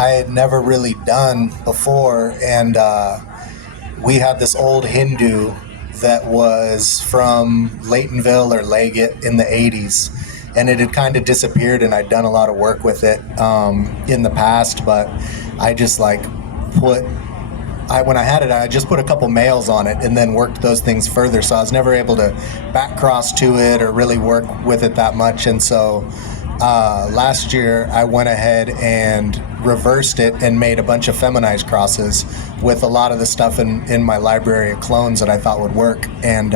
I had never really done before, and we had this old Hindu that was from Laytonville or Leggett in the 80s, and it had kind of disappeared, and I'd done a lot of work with it in the past, but I just like when I had it, I just put a couple males on it and then worked those things further, so I was never able to back cross to it or really work with it that much. And so last year I went ahead and reversed it and made a bunch of feminized crosses with a lot of the stuff in my library of clones that I thought would work. And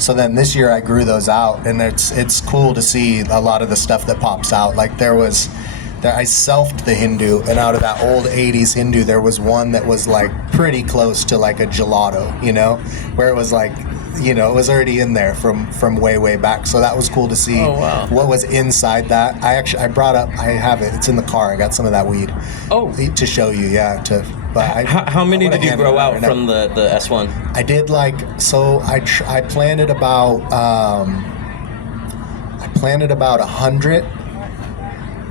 so then this year I grew those out, and it's cool to see a lot of the stuff that pops out. Like I selfed the Hindu, and out of that old 80s Hindu, there was one that was like pretty close to like a gelato, you know, where it was like, you know, it was already in there from way back. So that was cool to see what was inside that. I have it. It's in the car. I got some of that weed. Oh, to show you, yeah. How many did you grow out from the S1? I did I planted about 100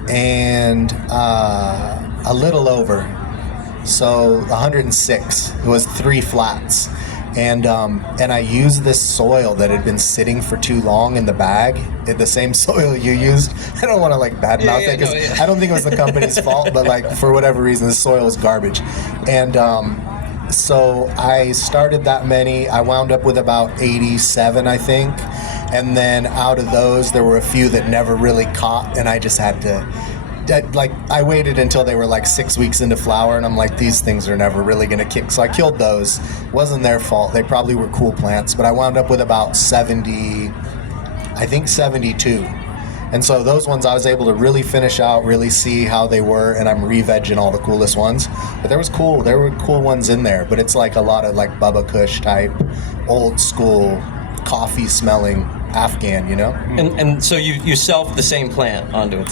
and a little over. So 106. It was 3 flats. And I used this soil that had been sitting for too long in the bag, the same soil you used. I don't want to like badmouth it because I don't think it was the company's fault, but like for whatever reason, the soil is garbage. And so I started that many. I wound up with about 87, I think. And then out of those, there were a few that never really caught, and I just had to. I waited until they were like 6 weeks into flower, and I'm like, these things are never really going to kick. So I killed those. Wasn't their fault. They probably were cool plants, but I wound up with about 72. And so those ones I was able to really finish out, really see how they were, and I'm re-vegging all the coolest ones. But there were cool ones in there, but it's like a lot of like Bubba Kush type, old school, coffee smelling Afghan, you know? And so you self the same plant onto it.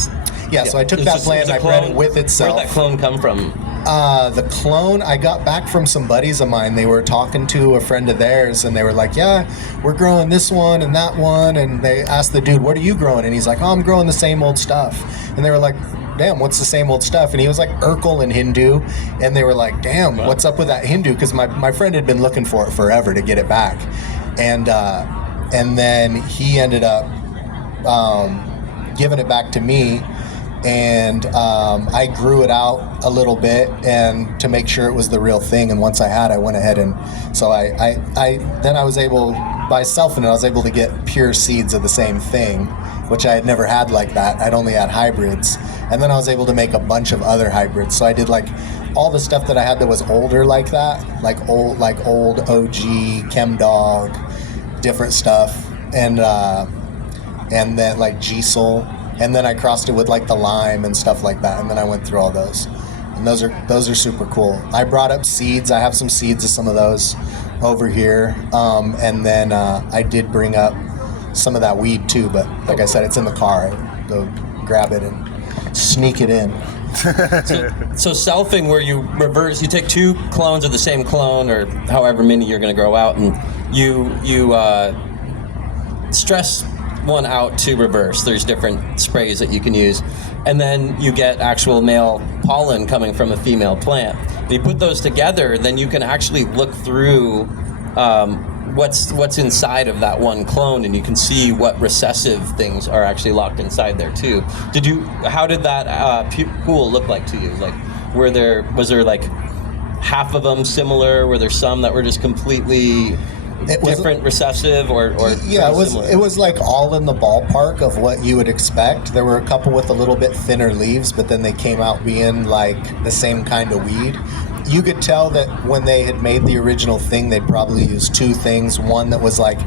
Yeah, so I took that plant and I bred it with itself. Where'd that clone come from? The clone I got back from some buddies of mine. They were talking to a friend of theirs, and they were like, yeah, we're growing this one and that one. And they asked the dude, what are you growing? And he's like, oh, I'm growing the same old stuff. And they were like, damn, what's the same old stuff? And he was like Urkel and Hindu. And they were like, damn, what's up with that Hindu? Because my friend had been looking for it forever to get it back. And then he ended up giving it back to me. And I grew it out a little bit and to make sure it was the real thing. And once I went ahead and so I was able, by selfing it, I was able to get pure seeds of the same thing, which I had never had like that. I'd only had hybrids. And then I was able to make a bunch of other hybrids. So I did like all the stuff that I had that was older like that, like old OG, Chem Dog, different stuff. And then like Jessie. And then I crossed it with like the lime and stuff like that, and then I went through all those, and those are super cool. I brought up seeds. I have some seeds of some of those over here, and then I did bring up some of that weed too. But like I said, it's in the car. I go grab it and sneak it in. So selfing, where you take 2 clones of the same clone, or however many you're going to grow out, and you stress one out to reverse. There's different sprays that you can use, and then you get actual male pollen coming from a female plant. If you put those together, then you can actually look through what's inside of that one clone, and you can see what recessive things are actually locked inside there too. How did that pool look like to you? Like, was there like half of them similar? Were there some that were just completely different recessive or yeah, it was like all in the ballpark of what you would expect. There were a couple with a little bit thinner leaves, but then they came out being like the same kind of weed. You could tell that when they had made the original thing, they'd probably used 2 things. One that was like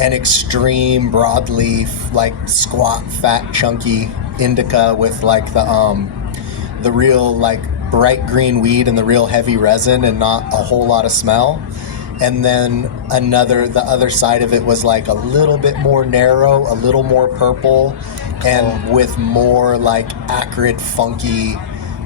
an extreme broadleaf, like squat, fat, chunky indica with like the real like bright green weed and the real heavy resin and not a whole lot of smell. And then the other side of it was like a little bit more narrow, a little more purple, and with more like acrid, funky,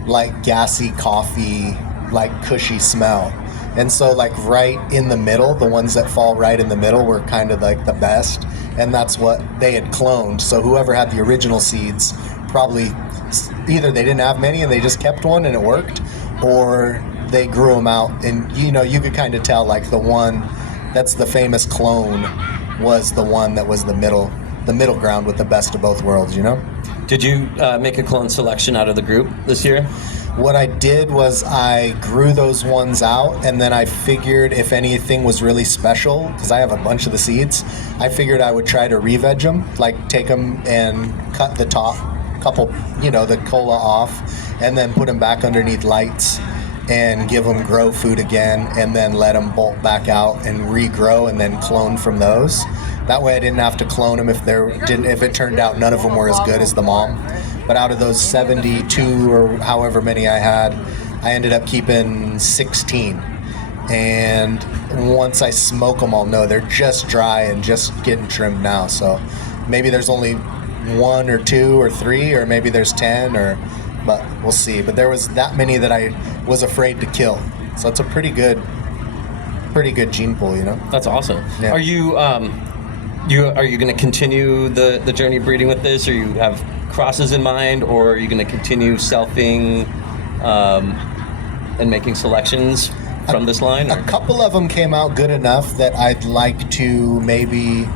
like gassy coffee, like cushy smell. And so like right in the middle, the ones that fall right in the middle were kind of like the best. And that's what they had cloned. So whoever had the original seeds probably either they didn't have many and they just kept one and it worked, or they grew them out, and you could kind of tell, like, the one that's the famous clone was the one that was the middle ground with the best of both worlds. Did you make a clone selection out of the group this year? What I did was I grew those ones out, and then I figured if anything was really special, because I have a bunch of the seeds, I figured I would try to re-veg them, like take them and cut the top couple, the cola off, and then put them back underneath lights and give them grow food again, and then let them bolt back out and regrow, and then clone from those. That way I didn't have to clone them if it turned out none of them were as good as the mom. But out of those 72 or however many I had, I ended up keeping 16. And once I smoke them, I'll know they're just dry and just getting trimmed now. So maybe there's only 1 or 2 or 3, or maybe there's 10, but we'll see. But there was that many that I was afraid to kill. So it's a pretty good gene pool, That's awesome. Yeah. Are you going to continue the journey breeding with this, or you have crosses in mind, or are you going to continue selfing and making selections from this line? A couple of them came out good enough that I'd like to maybe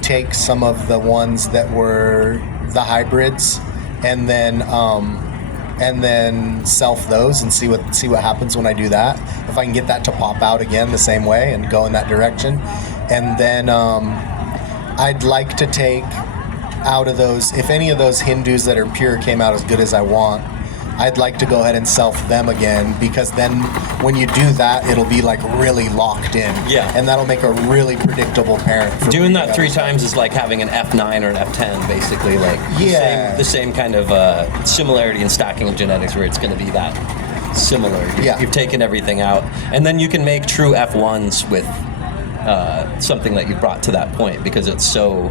take some of the ones that were the hybrids and then self those and see what happens when I do that. If I can get that to pop out again the same way and go in that direction. And then I'd like to take out of those, if any of those Hindus that are pure came out as good as I want, I'd like to go ahead and self them again, because then when you do that, it'll be like really locked in. Yeah. And that'll make a really predictable parent. Doing that 3 times is like having an F9 or an F10, basically. Like the same kind of similarity in stacking of genetics, where it's going to be that similar. You've taken everything out, and then you can make true F1s with something that you've brought to that point, because it's so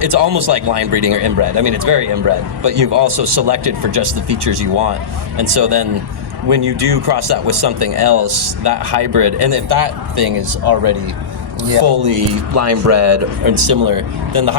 it's almost like line breeding or inbred. I mean, it's very inbred, but you've also selected for just the features you want. And so then when you do cross that with something else, that hybrid, and if that thing is already fully line bred and similar, then the